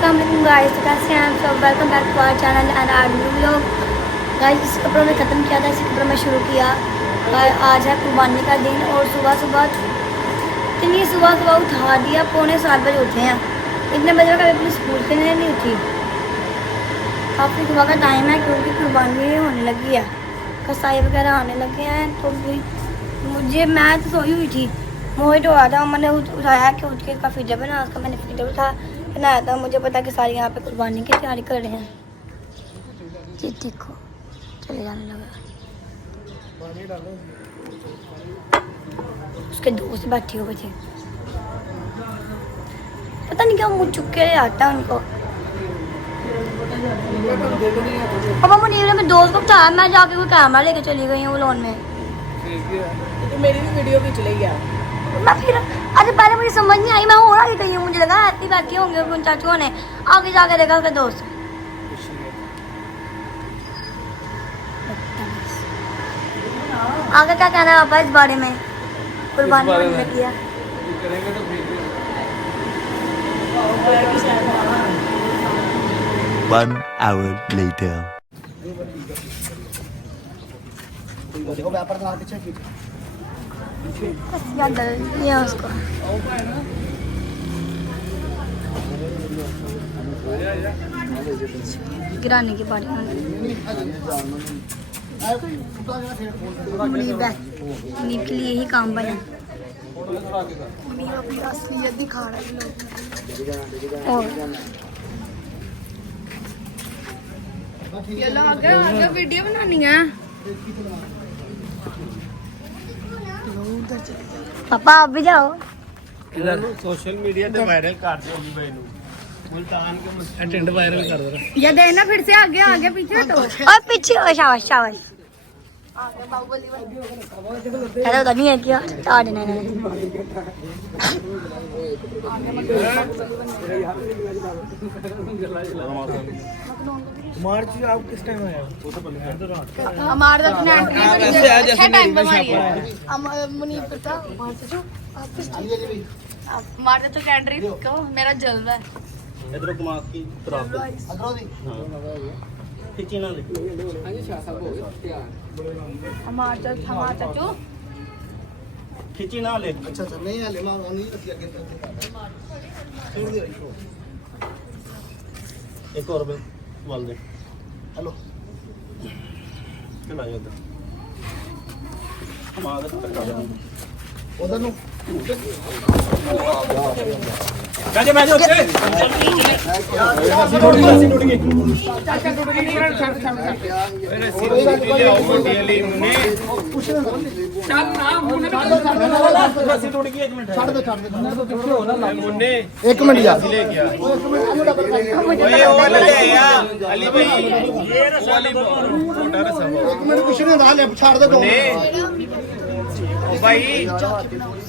अस्सलाम वालेकुम गाइस, तो कैसे हैं आप सब। Welcome back to our channel and our new vlog. Guys इस कपड़ों में ख़त्म किया था, इसी कपड़ों में शुरू किया। आज है कुर्बानी का दिन और सुबह इतनी सुबह उठा दिया। 6:45 बजे उठे हैं। इतने बजे का अपने स्कूल के लिए नहीं उठी। काफ़ी सुबह का टाइम है क्योंकि कुर्बानी होने लगी है, कसाई वगैरह आने लगे हैं। तो मैं तो सोई हुई थी, मुझे तो आया था, मैंने उठाया कि उठ के इसका फीडर बना। उसका मैंने फीडर उठा बनाया था। मुझे पता कि सारी यहाँ पे कुर्बानी की तैयारी कर रहे हैं। ये देखो चले जाने लगा। उसके दोस्त बैठे हुए थे, पता नहीं क्या मुँह चुप के आता है उनको। पापा मुनीर ने मेरे दोस्त को बताया, मैं जाके कोई कैमरा लेके चली गई हूँ लोन में। तो मेरी भी वीडियो भी चली गया। मैं फिर अरे पहले मुझे समझ नहीं आई, मैं और आगे गई हूँ। मुझे लगा ऐसी बैठी होंगे उन चाचुओं ने। आगे जाके देखा उसका दोस्त। आगे क्या कहना है पापा इस बारे में? कुर्बानी होने लगी है। 1 hour later. देखो व्यापार था पीछे ये उसको गिराने की बारी मुनीब के लिए यही काम बना। मुनीब अपनी असलियत दिखा रहा है लोग। चलो आगे वीडियो बनानी है। पापा आप भी जाओ। सोशल मीडिया पे वायरल कर दो जी भाई नु मुल्तान के अटेंड वायरल कर दो। ये देखना फिर से आगे पीछे तो और पीछे हो। शाबाश शाबाश। हेलो तो नहीं है क्या आ देना मार्च आप किस टाइम आए हो? हमारा अच्छा टाइम पे मारी है मुनीब पता मार्च जो आप किस टाइम मारते तो कैंड्री को मेरा जलवा है इधर घुमा की तरफ अंदरों दी हां खिंची ना ले हमारा चाचू खिंची ना ले। अच्छा नहीं है लेना नहीं रखी आगे छोड़ दे। एक और बोल दे हेलो चला उधर हमारा तो उधर नु बैठे बैठे उठे चाचा टूट गई अरे सीधी ले आओ मोटी मुन्ने चल ना मुन्ने रस्सी टूट गई। 1 मिनट छाड़ दे पीछे हो ना मुन्ने 1 मिनट यार ले गया ओए ओ ले यार अली भाई ये रसाली मोटा रसा 1 मिनट कुछ नहीं डाल ले छाड़ दे दो ओ भाई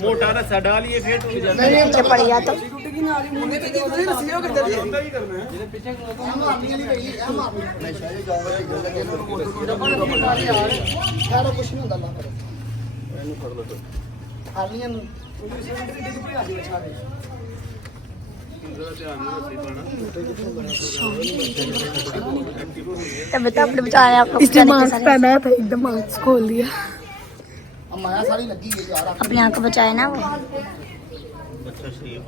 मोटा रसा डालिए फिर टूट जाता है। नीचे पड़ गया तो मुन्ने पे कितनी रस्सी हो करते थे ही करना है पीछे हम मारनी नहीं गई हम मारनी नहीं शायद जाऊंगा कि लगे तो फोटो यार यार कुछ नहीं होता अल्लाह करे ਇਹਨੂੰ ਫੜ ਲਓ ਹਾਲੀਆਂ ਨੂੰ तब बता अपने बचाने आप लोग इसने मास्क पहना था एकदम मास्क खोल दिया। अब माया सारी लगी है यार अपने आँख को बचाए ना वो। अच्छा शरीफ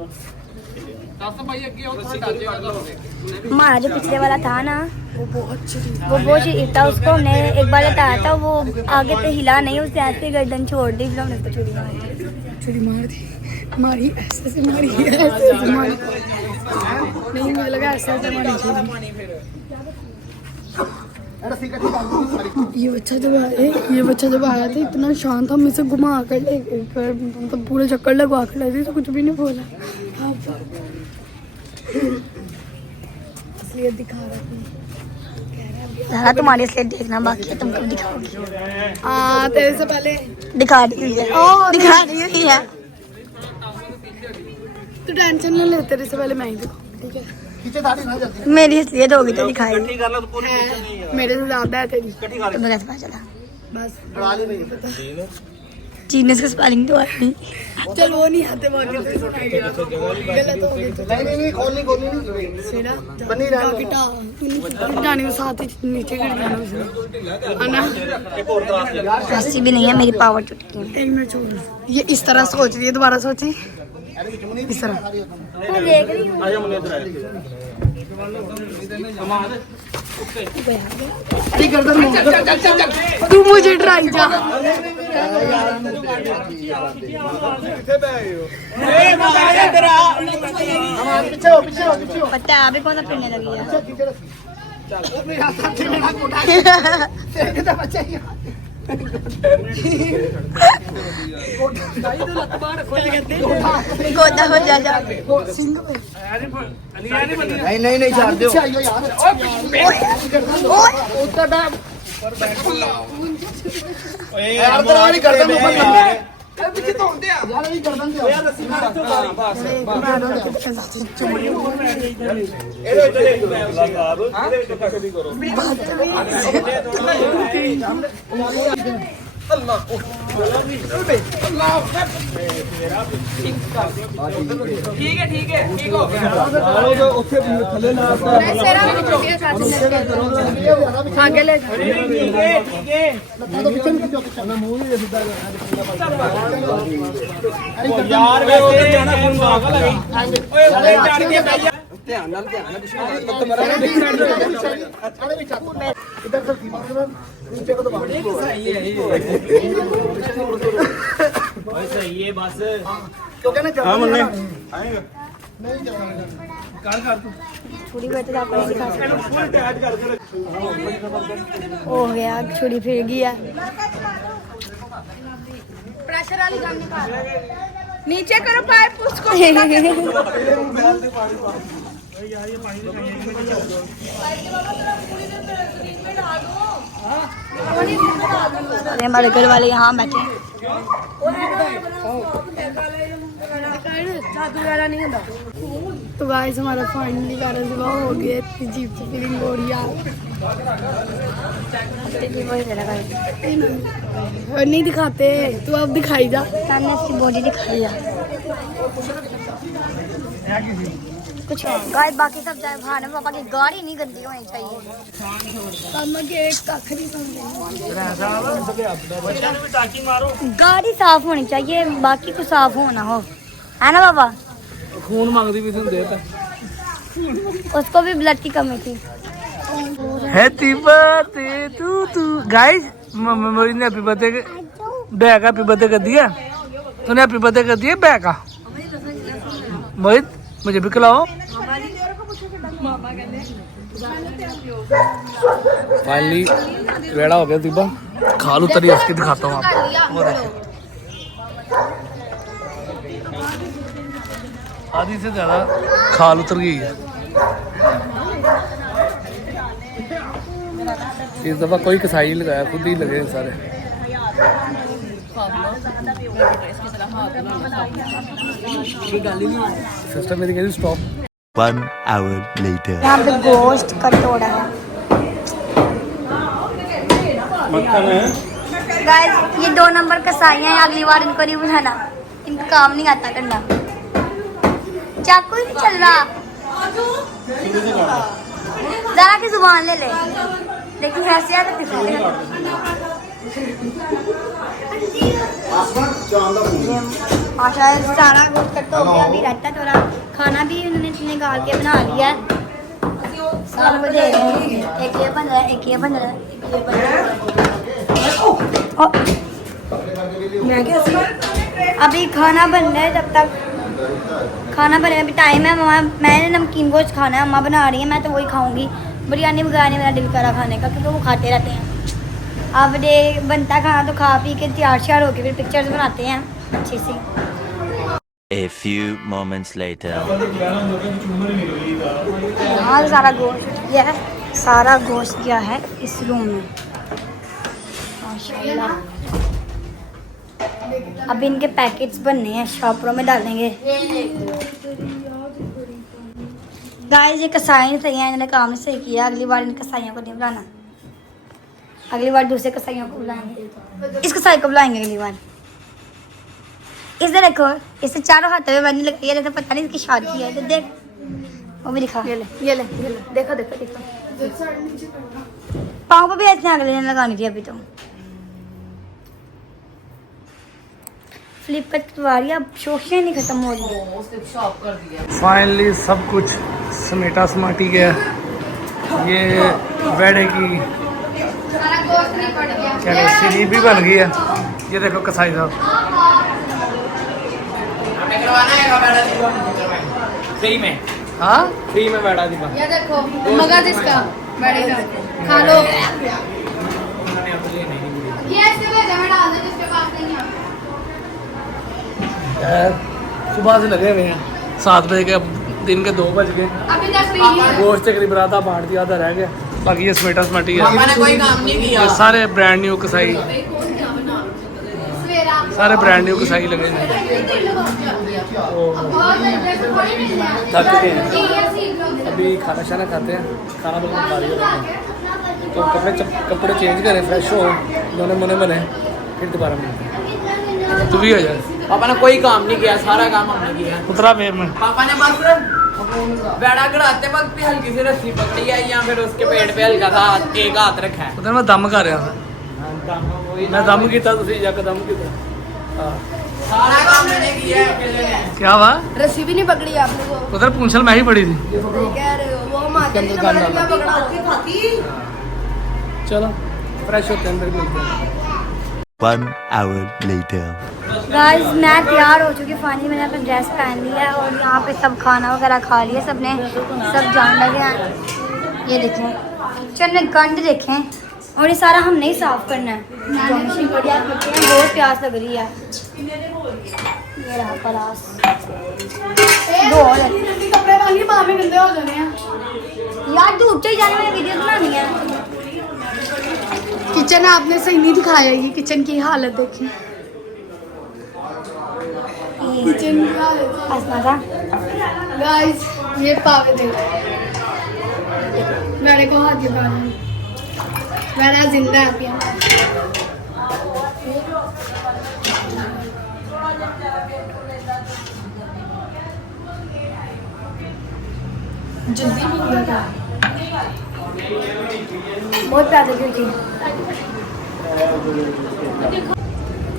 हमारा जो पिछले वाला था ना वो बहुत शरीफ था। उसको हमने एक बार बताया था, वो आगे से हिला नहीं, उसने ऐसे गर्दन छोड़ दी। फिर हमने उसको छुरी मार दी मारी ऐसे से मारी ऐसे मारी नहीं, मुझे लगा ऐसे से मारी छुरी। रस्सी कटी डाल दी सारी। ये बच्चा जब आया था इतना शांत, हम इसे घुमा कर मतलब पूरे चक्कर लगवा कर ले तो कुछ भी नहीं बोला। असलियत दिखा रहा तुम्हारी इसलिए देखना बाकी है, तुम कब दिखाओगी? हाँ तेरे से पहले दिखा दी हुई है, दिखा दी हुई है। तू टेंशन ना ले, तेरे से पहले मैं ही दिखाऊँ ठीक है। पीछे दाढ़ी ना जल्दी मेरी इसलिए होगी तो दिखाई इकट्ठी कर लो तो पूरी पीछे नहीं है मेरे से ज्यादा है तेरी। इकट्ठी कर तुम्हें कैसे पता चला? बस डाली नहीं पता जीनियस का स्पेलिंग तो आई नहीं। चल वो नहीं आते बाकी तो सुनाएंगे गलत हो गई तो नहीं खोलनी सेरा बनी रहा गिटा जाने के साथ ही नीचे गिर जाना उसने है ना। ऐसी भी नहीं है मेरी पावर चुटकी है। एक मिनट छोड़ ये इस तरह सोच रही है दोबारा सोची इस तरह मैं देख रही हूँ। तू मुझे डराई जा पता है अभी कौन सा पिटने लगी है। गोदा हो जा सिंह पे। नहीं छोड़ दो यार तो नहीं करता मैं पीछे तो होंगे यार नहीं करता यार रस्सी मार तो ठीक है ठीक हो गया आगे ले यार वे उधर जाना फोन पागल है ओए उधर चढ़ के बैठ जा ध्यान नाल तुम्हारा इधर से नीचे को दबा सही है बस तो कहने चल हां मुन्ने नहीं चलना कर तू छुरी बैठे तो आपको सिखा सकते फुल चार्ज कर हो गया छुरी फिर गई है। प्रेशर वाली काम निकाल नीचे करो पाइप उसको अरे हमारे घर वाले यहाँ बैठे हैं। तो गाइस हमारा फाइनली गाना सुबह हो गया इतनी अजीब सी फीलिंग हो रही है और नहीं दिखाते तू अब दिखाई जा मैंने इसकी बॉडी दिखाई है कुछ गाइस बाकी सब जाए भाने पापा की गाड़ी नहीं गंदी होनी चाहिए। मामा के एक कख नहीं समझे गाड़ी साफ होनी चाहिए बाकी को साफ होना हो है ना बाबा। खून मांगदी भी सुन देता उसको भी ब्लड की कमी थी। Happy birthday to guys memory ने happy birthday bag happy birthday कर दिया तूने हैप्पी बर्थडे कर दिया बैग का मोहित मुझे भी खिलाओ। फाइनली रेड़ा हो गया दीपा खा लू तरी उसकी दिखाता हूँ आपको। आधी से ज्यादा खाल उतर गई है इस दफा कोई कसाई नहीं लगाया खुद ही लगे सारे। सिस्टर मेरी कह रही स्टॉप। 1 hour later. यहाँ पे गोश्त कटोरा है गाइस ये 2 नंबर कसाई हैं अगली बार इनको नहीं बुलाना इनको काम नहीं आता करना। चाकू ही नहीं चल रहा जरा की जुबान ले ले लेकिन हैसियत दिखा दे। आशा सारा कुछ कट हो गया अभी रहता थोड़ा खाना भी उन्होंने निकाल के बना लिया है सबको दे रहे हैं। एक ये बन रहा है एक ये बन रहा है एक ये बन रहा है। अभी खाना बन रहा है तब तक खाना बने अभी टाइम है। मम्मा मैंने नमकीन गोश्त खाना है मम्मा बना रही है मैं तो वही खाऊंगी। बिरयानी वगैरह मेरा दिल करा खाने का क्योंकि वो खाते रहते हैं। अब डे बनता खाना तो खा पी के तैयार होके फिर पिक्चर्स बनाते हैं अच्छी सी। A few moments later. यहाँ सारा गोश्त गया है सारा गोश्त गया है इस रूम में माशाल्लाह। अब इनके पैकेट्स बनने हैं शॉपरों में डालेंगे। गाइस ये कसाई सही है इन्होंने काम सही किया अगली बार इन कसाइयों को नहीं बुलाना अगली बार दूसरे कसाइयों को बुलाएंगे इस कसाई को बुलाएंगे अगली बार इसे देखो, इसे चारों हाथों में बंदी लगाई है जैसे पता नहीं इसकी शादी है। तो देख, वो भी दिखा। ये ले देखो देखो देखो। पाँव पे भी ऐसे आग लेने लगानी थी अभी तो। फ्लिप करवारी, अब शोखियाँ नहीं खत्म हो रही। फाइनली सब कुछ समेटा समाटी गया। ये वेड़े की क्या कहते सीढ़ी भी बन गई है। ये देखो कसाई साहब फ्री में, हाँ फ्री में बैठा थी। ये देखो मगज इसका बड़े का, खा लो। ये ऐसे भेजा मैं डाल दे जिसके पास नहीं है। सुबह से लगे हुए हैं 7 बजे के, अब दिन के 2 बज गए। अभी तक फ्री है। गोश्त करीब रात बांट दिया, आधा रह गया। बाकी ये समेटा समाटी है। मैंने कोई काम नहीं किया। ये सारे ब्रांड न्यू कसाई, सवेरा सारे ब्रांड न्यू कसाई लगे हैं। थक गए हैं, अभी खाना शाना खाते हैं। खाना तो खा लिया तो कपड़े चेंज करें, फ्रेश हो, दोने मुने बने, फिर दोबारा मिलते हैं। तू भी हो जाए। पापा ने कोई काम नहीं किया, सारा काम हमने किया। उतरा वेब में पापा ने बस बेड़ा गड़ाते वक्त भी हल्की सी रस्सी पकड़ी है या फिर उसके पेट पे हल्का सा एक हाथ रखा है। उधर मैं दम कर रहा था। मैं दम किया, तुम जाकर दम किया। हाँ सारा काम मैंने किया है अकेले ने। क्या हुआ? रस्सी भी नहीं पकड़ी आपने को। उधर पूंछल मैं ही पड़ी थी। कह रहे हो वो माता जी ने बड़ा क्या पकड़ा। चलो फ्रेश होते हैं, फिर मिलते हैं। 1 hour later. गाइस मैं तैयार हो चुकी, फाइनली मैंने अपना ड्रेस पहन लिया है और यहाँ पे सब खाना वगैरह खा लिया सबने, सब जान लगे हैं। ये देखें किचन में गंद देखें, और ये सारा हमने ही साफ करना है। जो मशीन बढ़िया करते हैं, बहुत प्यास लग रही है। ये रहा पलास, 2 और है। कपड़े वाली बाहर में गंदे हो जाने हैं यार, धूप से ही जाने में वीडियो बनानी है। किचन आपने सही नहीं दिखाया, ये किचन की हालत देखी। किचन की हालत आसमा था गाइस, ये पावे दे मेरे को हाथ के पानी मेरा जिंदा है अभी। जल्दी हो गया था, बहुत प्यार लगी थी।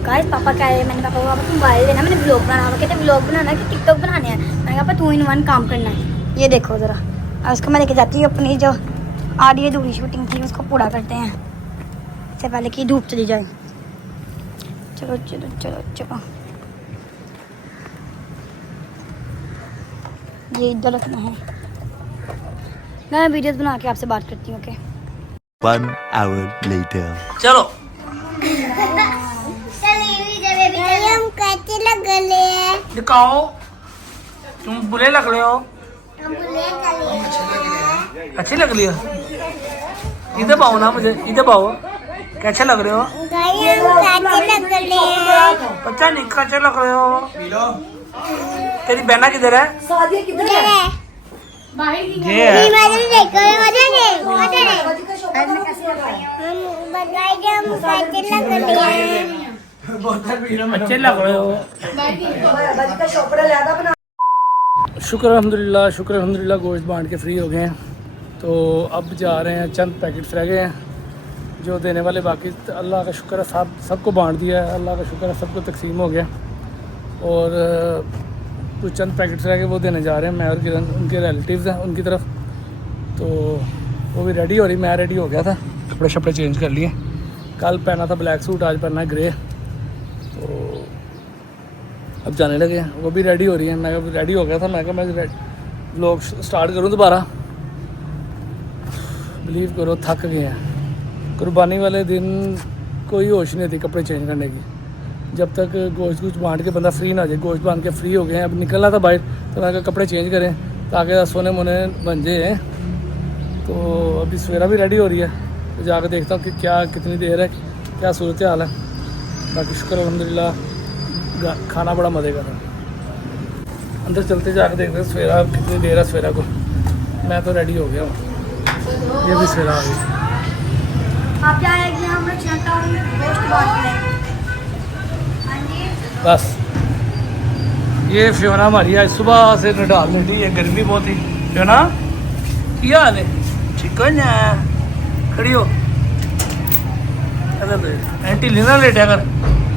गाइस पापा कह रहे हैं, मैंने पापा को पापा तुम मोबाइल लेना, मैंने ब्लॉग बनाना। वो कहते ब्लॉग बनाना कि टिकटॉक बनाने हैं। मैंने कहा 2 in 1 काम करना है। ये देखो ज़रा, और उसको मैं लेके जाती हूँ अपनी जो आधी अधूरी शूटिंग थी उसको पूरा करते हैं, इससे पहले कि धूप चली जाए। चलो चलो चलो चलो, ये इधर रखना है। मैं वीडियोस बना के आपसे बात करती हूँ। Okay 1 hour later. चलो हम कैसे लग रहे दिखाओ, तुम बुरे लग रहे हो। अच्छी लग रही है। इधर पाओ ना, मुझे इधर पाओ। कैसे लग रहे हो? पता नहीं कैसे लग रहे हो। तेरी बहना किधर है? ये है। अच्छे लग रहे हो। शुक्र अल्हम्दुलिल्लाह गोश्त बांट के फ्री हो गए हैं। तो अब जा रहे हैं, चंद पैकेट्स रह गए हैं जो देने वाले, बाकी अल्लाह का शुक्र है सबको बांट दिया है। अल्लाह का शुक्र है सबको तकसीम हो गया। और कुछ चंद पैकेट्स रह गए, वो देने जा रहे हैं मैं और किरण, उनके रिलेटिव्स हैं उनकी तरफ। तो वो भी रेडी हो रही, मैं रेडी हो गया था, कपड़े शपड़े चेंज कर लिए। कल पहना था ब्लैक सूट, आज पहना है ग्रे। तो अब जाने लगे हैं, वो भी रेडी हो रही है। मैं रेडी हो गया था, मैं मैं व्लॉग स्टार्ट करूँ दोबारा। बिलीव करो थक गए हैं। कुर्बानी वाले दिन कोई होश नहीं थी कपड़े चेंज करने की, जब तक गोश्त बांट के बंदा फ्री ना जाए। गोश्त बांध के फ्री हो गए हैं, अब निकलना था बाहर, तो मैं कपड़े चेंज करें ताकि सोने मोने बन जाए। तो अभी सवेरा भी रेडी हो रही है, तो जाकर देखता हूँ कि क्या कितनी देर है, क्या सूरत हाल है। बाकी शुक्र अल्हम्दुलिल्लाह खाना बड़ा मज़े का था। अंदर चलते जाकर देखते हैं सवेरा कितनी देर है सवेरा को। मैं तो रेडी हो गया हूँ, ये भी सवेरा आ गई। आप क्या है कि हम लोग चलता हूँ गोश्त बांटने। हाँ जी बस ये फियोना हमारी आज सुबह से नडाल लेटी है, गर्मी बहुत ही। फियोना क्या हाल है? चिकन खड़ी हो। अरे ढिली ना लेटिया कर,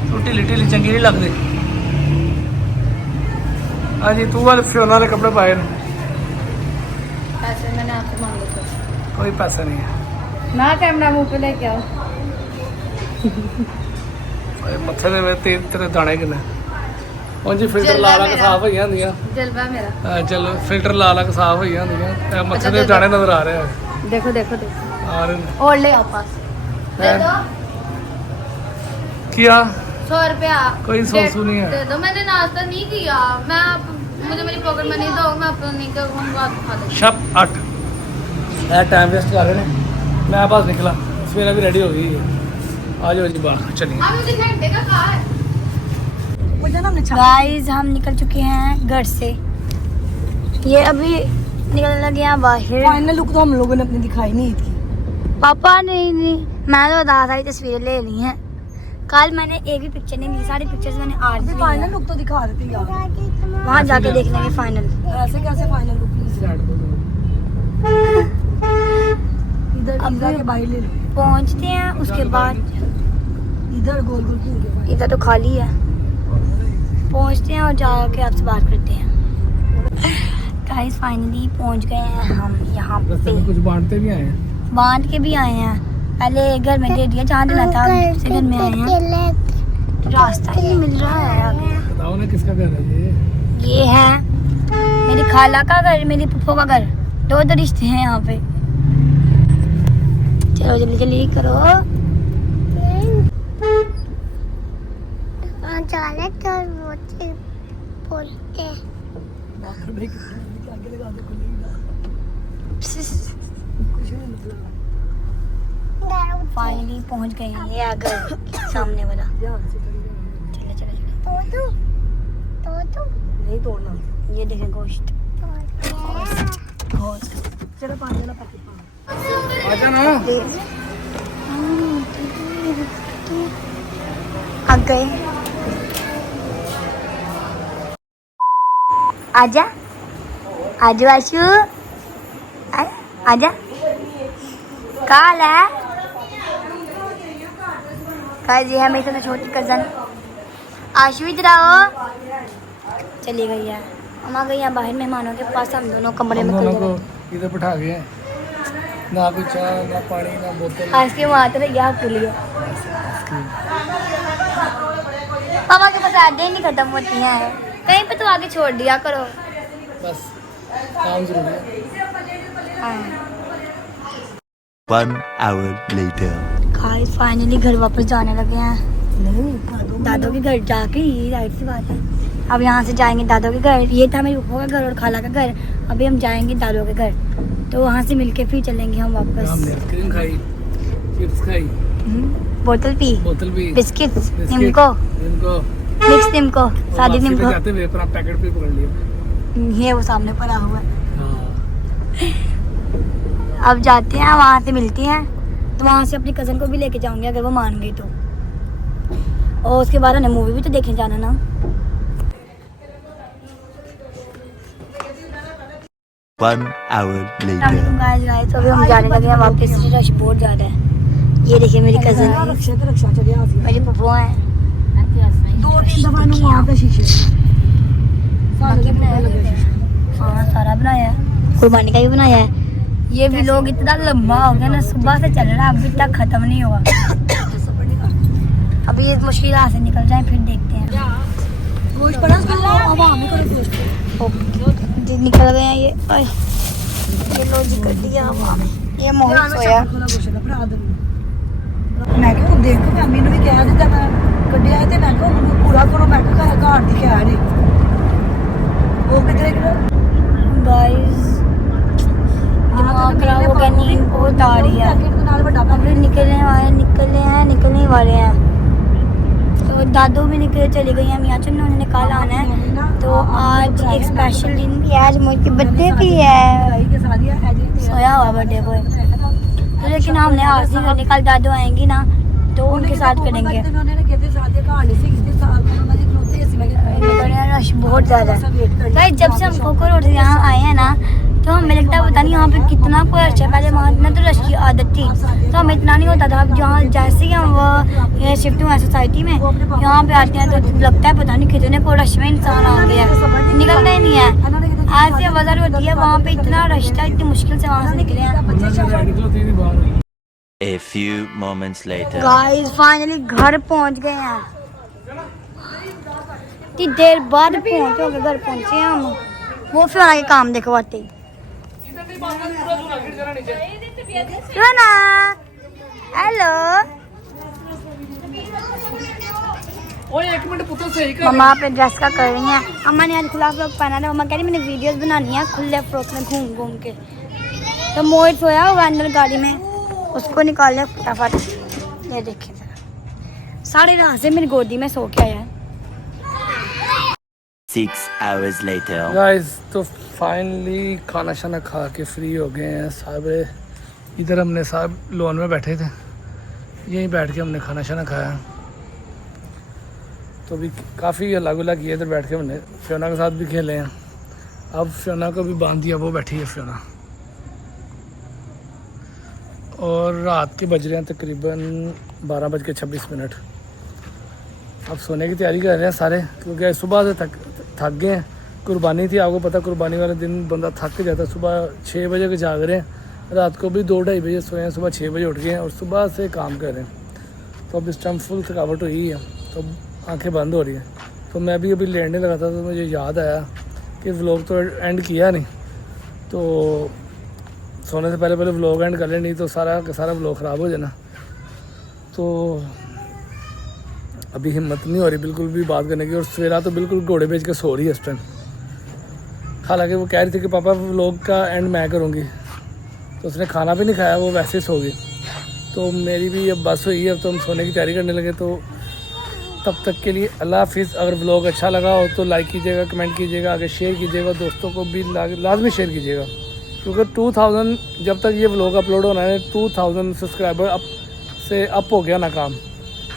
तू ढिली ढिली चंगी नहीं लगती। हाँ जी, तू वाले फियोना वाले कपड़े पाए ना। पैसे मैंने आपसे मांगे थे। कोई पैसा नहीं है। ना कैमरा मुंह पे लेके आओ। मत्थे दे तेरे दाने किन्ने। और जी फिल्टर ला ला के साफ होई जांदियां। जलवा मेरा। चलो फिल्टर ला ला के साफ होई जांदियां। मत्थे दे दाने नजर आ रहे हैं। देखो देखो देखो। आ रहे हैं। और ले आओ पास। दे दो क्या 100 रुपया। कोई सोसू नहीं है। दे दो, मैंने नाश्ता नहीं किया। मैं आप मुझे मेरी पॉकेट मनी दो, मैं अपना नहीं करूँगा, खा लूँगी। शप 8 टाइम वेस्ट कर रहे हैं। मैं बस निकला, सवेरा भी रेडी हो गई है। आ जाओ जी बाहर चलिए। आप मुझे घंटे का कहा है। गाइस हम निकल चुके हैं घर से। ये अभी निकलने लगे हैं बाहर। फाइनल लुक तो हम लोगों ने अपनी दिखाई नहीं थी। पापा नहीं मैं तो बता सारी तस्वीरें ले ली हैं। कल मैंने एक भी पिक्चर नहीं ली, सारी पिक्चर्स मैंने आज ली फाइनल हैं। लुक तो दिखा देते यार। वहाँ जाके देख लेंगे फाइनल। ऐसे कैसे फाइनल लुक इधर इधर के बाहर ले लो। पहुँचते हैं उसके बाद। इधर गोल गोल घूम के बाहर। इधर तो खाली है। पहुँचते हैं और जाके आपसे बात करते हैं। गाइस फाइनली पहुँच गए हैं हम यहाँ रास्ते में पे। कुछ बांटते भी आए हैं। बांध के भी आए हैं। पहले घर में दे दिया जहाँ देना था, दूसरे घर में आए हैं। रास्ता ही नहीं मिल रहा है आगे। बताओ ना किसका घर है ये है मेरी खाला का घर, मेरी पुप्पो का घर। दो रिश्ते हैं यहाँ पे। चलो जल्दी जल्दी करो। फाइनली पहुँच गए हैं। ये घर सामने वाला। चलो चलो चलो। नहीं तोड़ना। ये देखें गोश्त। चलो पानी वाला पैकेट। आजा ना। आ गए। आजा आजू आशू आजा। काल है जी है मेरी तो छोटी कजन आशू। इधर आओ। चली गई है। हम आ गई हैं बाहर मेहमानों के पास। हम दोनों कमरे में दोनों को इधर बिठा गए हैं। ना कोई चाय ना पानी ना बोतल। आज के वहाँ तो भैया आपके लिए पापा के पास आगे ही नहीं खत्म होती हैं। कहीं पे तो आगे छोड़ दिया करो। बस काम जरूरी है। हाँ। 1 hour later. गाइस फाइनली घर वापस जाने लगे हैं। दादों के घर जाके ही राइट सी बात है। अब यहाँ से जाएंगे दादों के घर। ये था मेरी फूफो का घर और खाला का घर। अभी हम जाएंगे दादों के घर, तो वहाँ से मिलके फिर चलेंगे हम वापस। हमने आइसक्रीम खाई, चिप्स खाई, बोतल पी, बोतल भी, बिस्किट्स, निम्को, मिक्स निम्को, शादी निम्को। जाते हुए अपना पैकेट भी पकड़ लिया। ये वो सामने पड़ा हुआ है। हाँ। अब जाते हैं वहाँ से मिलती हैं, तो वहाँ से अपनी कज़न को भी लेके जाऊंगी अगर वो मान गई तो। और उसके बाद हमें मूवी भी तो देखने जाना ना। 1 hour later. गाइस तो अभी हम जाने लगे हैं वापस। रश बहुत ज़्यादा है। ये देखिए मेरी कज़न, रक्षा चढ़िया मेरी फुफो हैं। 2-3 दफा नु वहां पे शीशे सारे बनाया लगे। हाँ सारा बनाया है, कुर्बानी का भी बनाया है। ये भी लोग इतना लंबा हो गया ना, सुबह से चल रहा है अभी तक खत्म नहीं हुआ। अभी ये मुश्किल से निकल जाए फिर देखते हैं। गोश्त पड़ा अब हम ही करो गोश्त। जी निकल गए हैं ये। ओए ये लो जी कर दिया हवा में। ये मोहित सोया। मैं क्यों देख के फैमिली ਨੂੰ ਵੀ ਕਹਿ ਦਿੱਤਾ ਮੈਂ ਕੱਢਿਆ ਤੇ ਮੈਂ ਕਿਹਾ ਉਹਨੂੰ ਪੂਰਾ ਕਰੋ। ਮੈਂ ਕਿਹਾ ਘਰ ਦੀ ਖੈਰ ਨਹੀਂ ਉਹ ਕਿਧਰੇ ਕਿਹੜਾ गाइस दिमाग खराब हो गया, नींद बहुत आ रही है। पैकेट ਦੇ ਨਾਲ ਵੱਡਾ अभी निकलने ही वाले हैं। तो दादू भी निकल चली गई हैं। मियाँ चुन्ना उन्होंने कल आना है, तो आज एक स्पेशल दिन भी है। आज मोहित की बर्थडे भी है। के साथ ही है जी सोया हुआ बर्थडे बॉय। तो लेकिन हमने आज नहीं करनी, कल दादू आएंगी ना तो उनके साथ करेंगे। ਉਹਨਾਂ ਨੇ ਕਿਤੇ ਸਾਥ ਦੇ ਘਰ ਨਹੀਂ ਸੀ ਕਿਤੇ ਸਾਥ ਉਹਨਾਂ ਦੀ ਖਲੋਤੇ ਸੀ। ਮੈਂ ਕਿਹਾ रश बहुत ज़्यादा है भाई। जब से हम कोको रोड से यहाँ आए हैं ना तो हमें लगता है पता नहीं यहाँ पे कितना कोई रश है। पहले वहाँ इतना तो रश की आदत थी तो हमें इतना नहीं होता था। अब जहाँ जैसे ही हम वो शिफ्ट हुए सोसाइटी में यहाँ पे आते हैं तो लगता है पता नहीं कितने को रश में इंसान आ गया है, निकलना ही नहीं है। आज से वजह होती है वहाँ पे इतना रश था, इतनी मुश्किल से वहाँ से निकले हैं। A few moments later. Guys finally घर पहुँच गए हैं। इतनी देर बाद पहुँचे होंगे, घर पहुँचे हैं हम। वो फिर आगे काम दिखवाते सुना। हेलो मम्मा पे ड्रेस का कर रही हैं। अम्मा ने आज खुला फ्रॉक पहना था। मम्मा कह रही मैंने वीडियोस बनानी है खुले फ्रॉक में घूम घूम के। तो मोहित सोया हुआ अंदर गाड़ी में, उसको निकाल लिया फटाफट। ये देखिए जरा 11:30 से मेरी गोदी में सो के आया है। 6 hours later. गाइस तो फाइनली खाना शाना खा के फ्री हो गए हैं साहब। इधर हमने साहब लॉन में बैठे थे, यहीं बैठ के हमने खाना शाना खाया। तो भी काफ़ी हल्ला गुल्ला किया इधर बैठ के हमने। फियोना के साथ भी खेले हैं। अब फियोना को भी बांध दिया, वो बैठी है फियोना। और रात के बज रहे हैं तकरीबन 12:26। अब सोने की तैयारी कर रहे हैं सारे, क्योंकि सुबह से थक गए हैं। कुर्बानी थी, आपको पता कुर्बानी वाले दिन बंदा थक जाता है। सुबह 6 बजे के जाग रहे हैं, रात को भी 2-2:30 बजे सोए हैं, सुबह 6 बजे उठ गए हैं और सुबह से काम कर रहे हैं। तो अब इस टाइम फुल थकावट हुई है, तो आंखें बंद हो रही हैं। तो मैं भी अभी लेटने लगा था तो मुझे याद आया कि व्लॉग तो एंड किया नहीं, तो सोने से पहले व्लॉग एंड कर ले, नहीं तो सारा का सारा व्लॉग ख़राब हो जाना। तो अभी हिम्मत नहीं हो रही बिल्कुल भी बात करने की। और सवेरा तो बिल्कुल घोड़े बेच के सो रही है इस टाइम। हालांकि वो कह रही थी कि पापा व्लॉग का एंड मैं करूँगी, तो उसने खाना भी नहीं खाया, वो वैसे ही सो गई। तो मेरी भी अब बस हुई है, अब तो हम सोने की तैयारी करने लगे। तो तब तक के लिए अल्लाह हाफिज़। अगर व्लॉग अच्छा लगा हो तो लाइक कीजिएगा, कमेंट कीजिएगा, आगे शेयर कीजिएगा, दोस्तों को भी लाजमी शेयर कीजिएगा। क्योंकि 2000 जब तक ये व्लॉग अपलोड होना है 2000 सब्सक्राइबर से अप हो गया ना काम।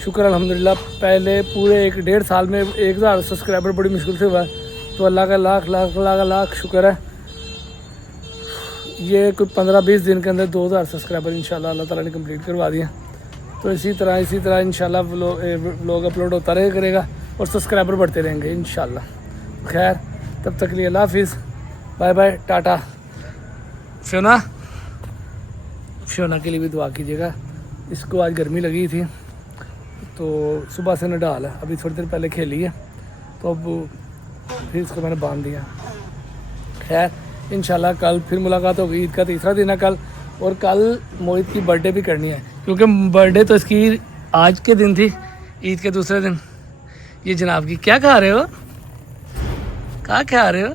शुक्र अल्हम्दुलिल्लाह। पहले पूरे 1-1.5 साल में 1000 सब्सक्राइबर बड़ी मुश्किल से हुआ है। तो अल्लाह का लाख लाख लाख लाख शुक्र है। ये कोई 15-20 दिन के अंदर 2000 सब्सक्राइबर इंशाल्लाह अल्लाह ताला ने कंप्लीट करवा दिया। तो इसी तरह इंशाल्लाह व्लॉग अपलोड होता रहे करेगा और सब्सक्राइबर बढ़ते रहेंगे इंशाल्लाह। खैर तब तक के लिए अल्लाह हाफिज़, बाय बाय, टाटा। फियोना के लिए भी दुआ कीजिएगा। इसको आज गर्मी लगी थी तो सुबह से नडाल है, अभी थोड़ी देर पहले खेली है, तो अब फिर इसको मैंने बांध दिया। खैर इंशाल्लाह कल फिर मुलाकात होगी। ईद का तीसरा दिन है कल, और कल मोहित की बर्थडे भी करनी है, क्योंकि बर्थडे तो इसकी आज के दिन थी, ईद के दूसरे दिन। ये जनाब की क्या खा रहे हो? क्या खा रहे हो?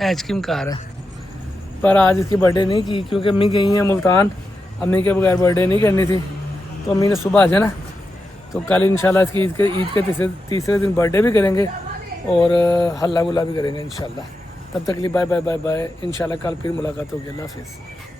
आइसक्रीम खा रहा है। पर आज इसकी बर्थडे नहीं की क्योंकि अम्मी गई हैं मुल्तान, अम्मी के बगैर बर्थडे नहीं करनी थी। तो अम्मी ने सुबह आ जाना, तो कल इंशाल्लाह इसकी ईद के तीसरे दिन बर्थडे भी करेंगे और हल्ला गुल्ला भी करेंगे इंशाल्लाह। तब तक के लिए बाय बाय बाय बाय। इंशाल्लाह कल फिर मुलाकात होगी। अल्लाह हाफिज़।